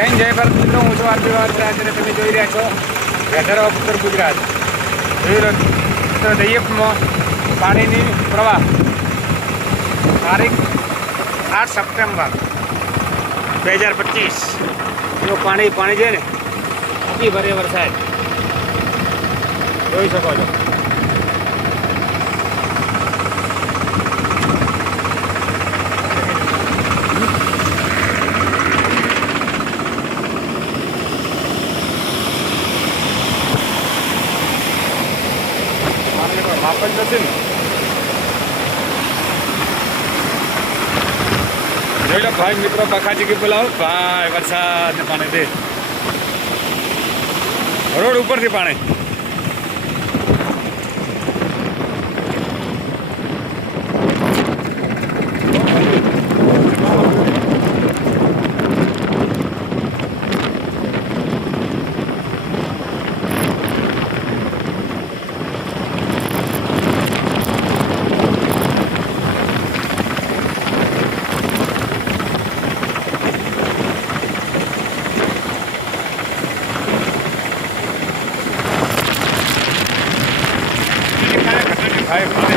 જય હિન્દ જય ભારત મિત્રો, હું છું આરપી વાળા. અત્યારે તમે જોઈ રહ્યા છો વેધર ઓફ ઉત્તર ગુજરાત. જોઈ લો મિત્રો, દરિયામાં પાણીની પ્રવાહ તારીખ 8 સપ્ટેમ્બર 2025. જો પાણી છે ને, અતિ ભારે વરસાદ જોઈ શકો છો. માપન થશે ને, જોઈ લો ભાઈ મિત્રો, પખાજી કે બોલાવો ભાઈ. વરસાદ ને પાણી દે રોડ ઉપરથી પાણી. ભાઈ